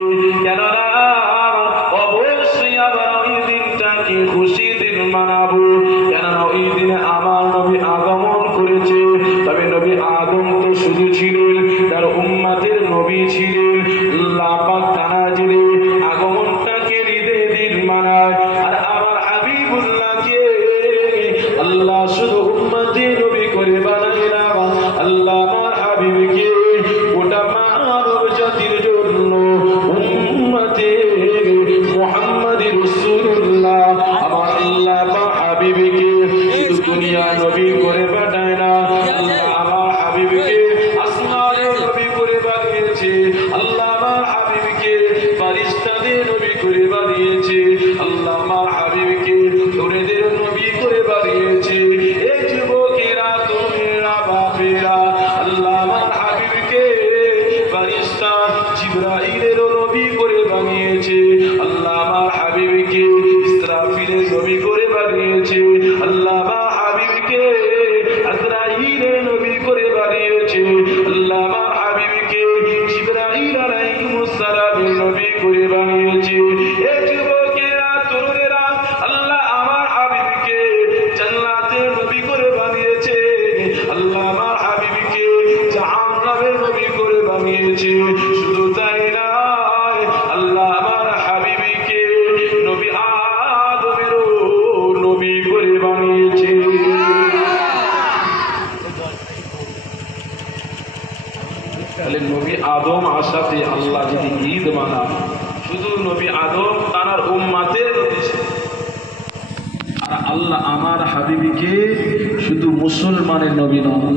কেননা অবশ্যই আমরা ওই দিনটাকে খুশি দিন মানাবো। কেননা ওই দিনে আমার নবী আগমন করেছে। তবে নবী আদম তো শুধু ছিলেন, তার উম্মতের নবী ছিলেন। আল্লাহ পাক তাআলা যিনি আগমনটাকে ঈদের দিন মানায়, আর আমার হাবিবুল্লাহকে আল্লাহ শুধু উম্মতের নবী করে বানায় না, আল্লাহ আমার হাবিবকে গোটা মানব জাতির জন্য উম্মতে মুহাম্মদুর রাসূলুল্লাহ আমার আল্লাহ আমার হাবিবকে শুধু দুনিয়া নবী করে পাঠায় না, আল্লাহ আমার হাবিবকে আসমানের নবী করে বানিয়েছে। আল্লাহ আমার হাবিবকে ফারিস্তাদের নবী করে বানিয়েছে। আল্লাহ আমার হাবিবকে নূরের নবী করে বানিয়েছে। এই যুবকেরা তোমরা বাপেরা আল্লাহ আমার হাবিবকে ফারিস্তা জিবরাইলের নবী করে বানিয়েছে। আল্লাহ আমার হাবিবকে ইসরাফিলের নবী করে বানিয়েছে। আল্লাহ আমার হাবিবকে আজরাইলের নবী করে বানিয়েছে। আল্লাহ আমার হাবিবকে জিবরাইল আলাইহিস সালামের নবী করে বানিয়েছে। এই যুবকেরা তরুণেরা আল্লাহ আমার হাবিবকে জান্নাতের নবী করে বানিয়েছে। আল্লাহ আমার হাবিবকে জাহান্নামের নবী করে বানিয়েছে। শুধু তাই নয়, আল্লাহ আমার হাবিবকে নবী আদমেরও নবী করে বানিয়েছে। তাহলে নবী আদম আসাতে আল্লাহ যদি ঈদ মানান, শুধু নবী আদম তার উম্মতের নবী ছিলেন, আর আল্লাহ আমার হাবিবকে শুধু মুসলমানের নবী নন।